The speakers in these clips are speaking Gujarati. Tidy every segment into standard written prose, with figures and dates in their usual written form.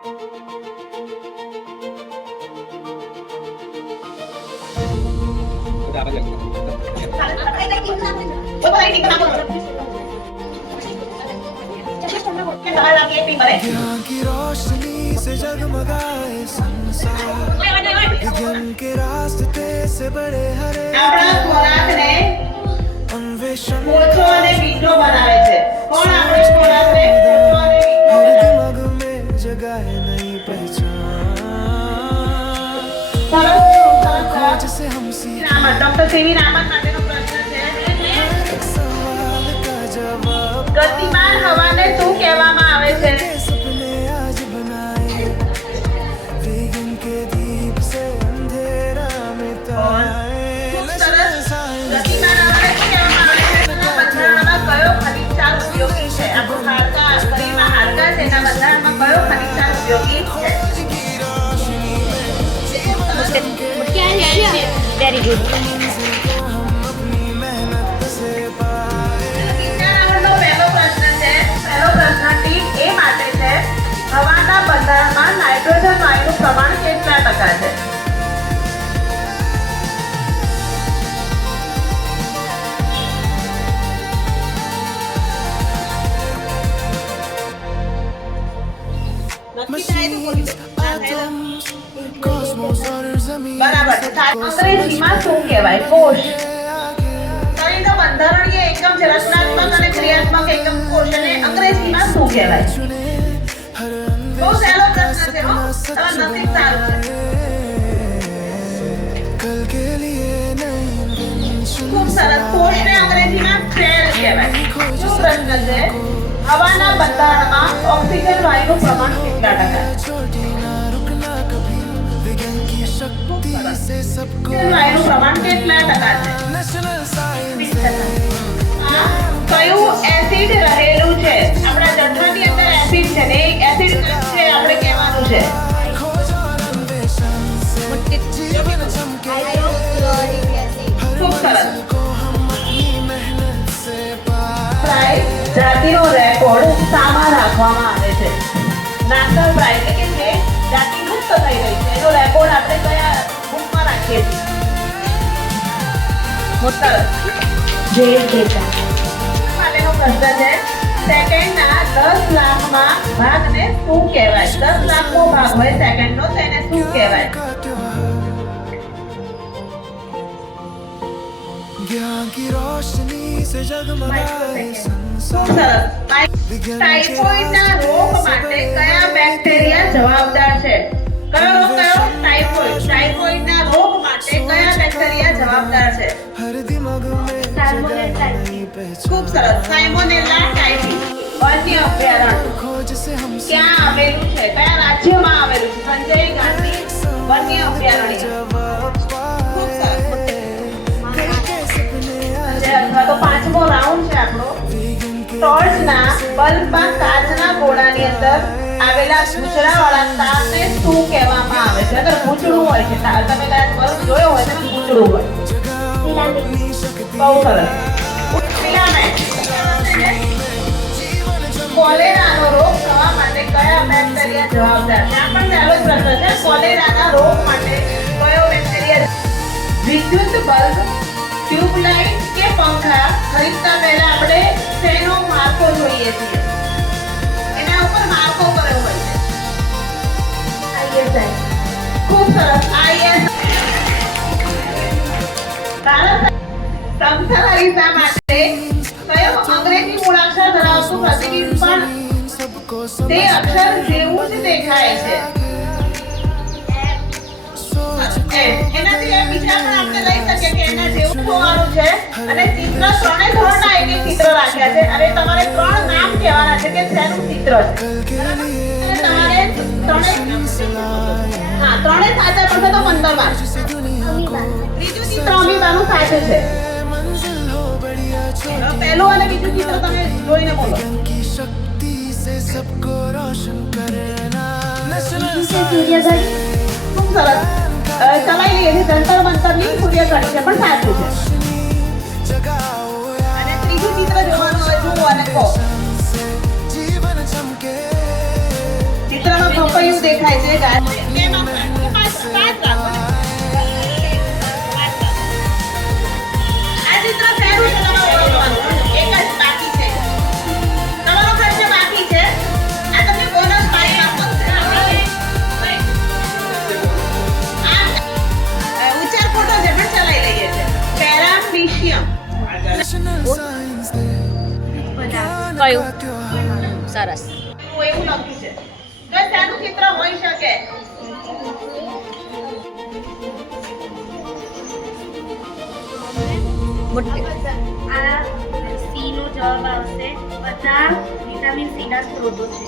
की रोशनी से जगमगाए संसार, विज्ञान के रास्ते से बड़े हरे આપણા ખોરાકને अन्वेषण કોચો અને મીઠો બનાવે છે. કોણ આપણે ખોરાકને કોચો અને મીઠો બનાવે? दिमाग में जगाए नई पहचान, खोज से हम सीखे રામત ડોક્ટર સીવી રામત માટેનો પ્રશ્ન છે. एक सवाल का जवाब, ગતિમાન હવાને શું કહેવામાં આવે છે? के सपने आज बनाए, विज्ञान के दीप से अंधेरा मिटाए, ખૂબ સરસ. ગતિમાન હવાને શું કહેવામાં આવે છે? તેના બંધારણમાં કયો ખનિજસાર ઉપયોગી છે? આપણું હાડકાં, શરીરમાં હાડકાં છે, એના બંધારણમાં કયો ખનિજસાર ઉપયોગી છે? Very good. अपनी मेहनत से पाए, ત્રીજા રાઉન્ડનો પહેલો પ્રશ્ન છે. પહેલો પ્રશ્ન ટીમ એ માટે છે. હવાના બંધારણમાં નાઇટ્રોજન વાયુનું પ્રમાણ કેટલા ટકા છે? machines, atoms, cosmos और जमीन બરાબર છે. અંગ્રેજીમાં શું કહેવાય? કોષ. શરીરનો બંધારણીય એકમ છે. રચનાત્મક અને ક્રિયાત્મક એકમ કોષ. અને અંગ્રેજીમાં શું કહેવાય? चुने हर બહુ સહેલો પ્રશ્ન છે હો. તમારું નસીબ સારું છે. कल के लिए नई invention, ખૂબ સરસ. કોષને અંગ્રેજીમાં સેલ કહેવાય. શું પ્રશ્ન છે? હવાના બંધારણમાં ઓક્સિજન વાયુનું પ્રમાણ કેટલા ટકા છે? छोटी ना रुकना कभी, विज्ञान की शक्ति से सबको ઓક્સિજन વાયુનું પ્રમાણ કેટલા ટકા છે? नेशनल साइंस આ કયું એસિડ રહેલું છે? આપણા જઠરની અંદર એસિડ છે ને એ એસિડ છે આપણે કહેવાનું છે. खोज और अन्वेषण से जीवन चमके, ખૂબ સરસ. को हम अपनी मेहनत से पाए, જાતિનો રેકોર્ડ શામાં રાખવામાં આવે છે? નેશનલ પ્રાઇડ એટલે કે જે જાતિ લુપ્ત થઈ ગઈ છે એનો રેકોર્ડ આપણે કયા બુકમાં રાખીએ છીએ? સરસ. માટેનો પ્રશ્ન છે. સેકન્ડના 10 લાખમાં ભાગને શું કહેવાય? 10 લાખનો ભાગ હોય સેકન્ડનો તો એને શું કહેવાય? का त्योहार, ज्ञान की रोशनी से जगमगाए ખૂબ સરસ. ટાઇફોઇડના રોગ માટે કયા બેક્ટેરિયા જવાબદાર છે? કયો રોગ કયો? ટાઇફોઇડ. ટાઇફોઇડના રોગ માટે કયા બેક્ટેરિયા જવાબદાર છે? हर दिमाग में जगाए नई पहचान, ખૂબ સરસ. સાયમોનેલા ટાઇફી વન્ય અભયારણ્ય खोज से हम ક્યાં આવેલું છે? કયા રાજ્યમાં આવેલું છે? સંજય ગાંધી વન્ય અભયારણ્ય. जवाब ખૂબ સરસ. कल के सपने आज જે અથવા તો પાંચમો રાઉન્ડ છે આપણો. विज्ञान के ટોર્ચના બલ્બમાં કાચના ગોળાની અંદર આવેલા ગૂંચળાવાળા તારને શું કહેવામાં આવે છે? અગર ગૂંચળું હોય છે તાર, તમે કદાચ બલ્બ જોયો હોય તો ગૂંચળું હોય. अपनी शक्ति બહુ સરસ. ફિલામેન્ટ. કોલેરાનો રોગ થવા માટે કયા બેક્ટેરિયા જવાબદાર છે? આ પણ સહેલો જ પ્રશ્ન છે. કોલેરાના રોગ માટે કયો બેક્ટેરિયા? વિદ્યુત બલ્બ, ટ્યુબલાઇટ કે પંખા ખરીદતા પહેલા આપણે શેનો માર્કો જોઈએ છીએ? એના ઉપર માર્કો કયો હોય છે? ISI. ખૂબ સરસ. ISI. ભારત સમસલારીસા માટે કયો અંગ્રેજી મૂળાક્ષર ધરાવતું પ્રતિબિંબ પણ सबको તે અક્ષર જેવું જ દેખાય છે? એનાથી એ બીજા પણ આપણે લઈ શકીએ કે એના જેવું હોવાનું છે. અને ચિત્ર ત્રણે ધોરણના એક એક ચિત્ર રાખ્યા છે અને તમારે 3 નામ કહેવાના છે કે શેનું ચિત્ર છે. અને તમારે ત્રણે સાચા પડશે તો 15 માર્ક. ત્રીજું ચિત્ર અમીબાનું સાચું છે. मंजिल हो बढ़िया छोटी, પહેલું અને બીજું ચિત્ર તમે જોઈને બોલો. की शक्ति से सबको रोशन करना, नेशनल ખૂબ સરસ. ચલાવી લઈએ છીએ. જંતર મંતરની સૂર્યઘડી છે પણ સાચું છે. जगाओ અને ત્રીજું ચિત્ર જોવાનું હોય જુઓ અને કહો. से जीवन चमके, ચિત્રમાં પપૈયું દેખાય છે બેમાં પાંચ રાખો ને. આ ચિત્ર શેનું છે તમારે ઓળખવાનું. એક જ બાકી છે. તમારો ખર્ચ બાકી છે. આ તમને બોનસ માર્ક આપશે. આ ઉચ્ચાર ખોટો છે પણ ચલાવી લઈએ છે. પેરાફિશિયમ. नेशनल साइंस डे કયું સરસ તો એવું લખ્યું છે. તો શાનું ચિત્ર હોઈ શકે? આ સી નો જવાબ આવશે. બધા વિટામિન સી ના સ્ત્રોતો છે.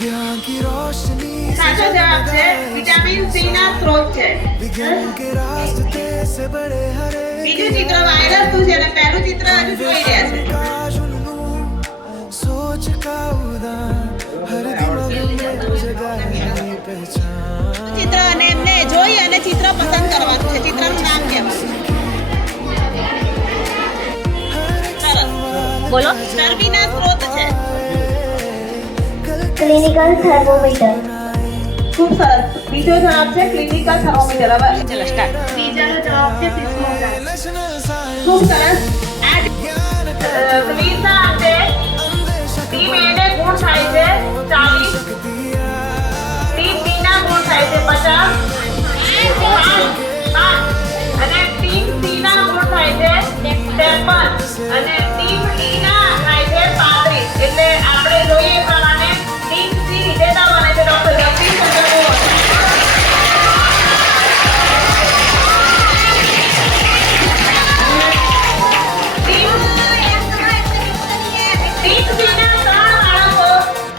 ज्ञान की रोशनी से સાચો જવાબ છે વિટામિન સી ના સ્ત્રોત છે. विज्ञान के रास्ते से बड़े हरे બીજું ચિત્ર વાયરસ નું છે અને પહેલું ચિત્ર હજુ જોઈ રહ્યા છે. का जुनून सोच का उदान हर दिमाग में जगाए नई पहचान ચિત્ર અને એમને જોઈ અને ચિત્ર પસંદ કરવાનું છે. ચિત્રનું નામ કહેવાનું. સરસ. બોલો ચરબીના સ્ત્રોત છે. ક્લિનિકલ થર્મોમીટર ખૂબ સરસ. બીજો જવાબ છે ક્લિનિકલ થર્મોમીટર. હવે ચલો સ્ટાર્ટ. બીજાનો જવાબ છે સિસ્મોગ્રાફ. नेशनल साइंस ખૂબ સરસ. આ ક્લિનિકના અંતે ટીમ એ ને ગુણ થાય છે 40, ટીમ બી ના ગુણ થાય છે 50, અને ટીમ સી ના ગુણ થાય છે 53 અને ટીમ ડી ના થાય છે 35. એટલે આપણે જોઈએ એ પ્રમાણે ટીમ સી વિજેતા બને છે. Doctor Jagdish Chandra Bose. Team C ના 3 બાળકો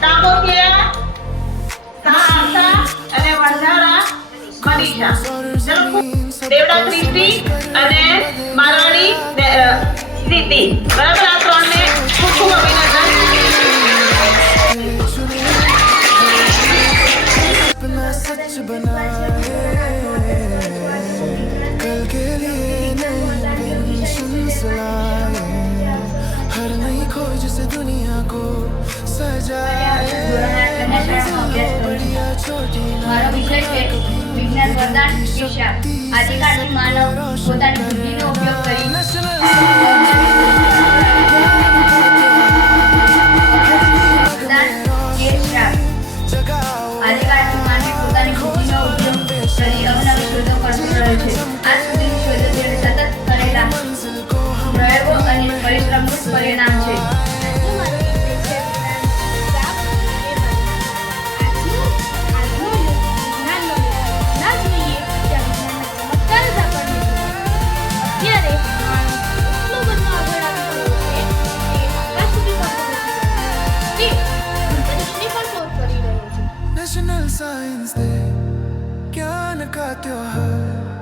ટાંબોકિયા, સાહસા અને વણઝારા મનીષા. ચલો દેવડા ક્રિસ્ટી અને મારવાડી પ્રીતિ. બરાબર. આ ત્રણને ખૂબ ખૂબ અભિનંદન. अपना सच बनाए कल के लिए नई पेंशन सलाए हर नई खोज से दुनिया को सजाए बढ़िया छोटी મારો વિષય છે વિજ્ઞાન વરદાન શિક્ષા. આદિકાળથી માનવ પોતાની બુદ્ધિનો ઉપયોગ કરી नेशनल વરદાન શિક્ષા. આદિકાળથી માનવ પોતાની બુદ્ધિનો ઉપયોગ કરી અવનવી શોધો કરતો રહ્યો છે. આજ સુધીની શોધો તેણે સતત કરેલા પ્રયોગો અને પરિશ્રમનું જ પરિણામ છે. नेशनल साइंस डे ज्ञान का त्योहार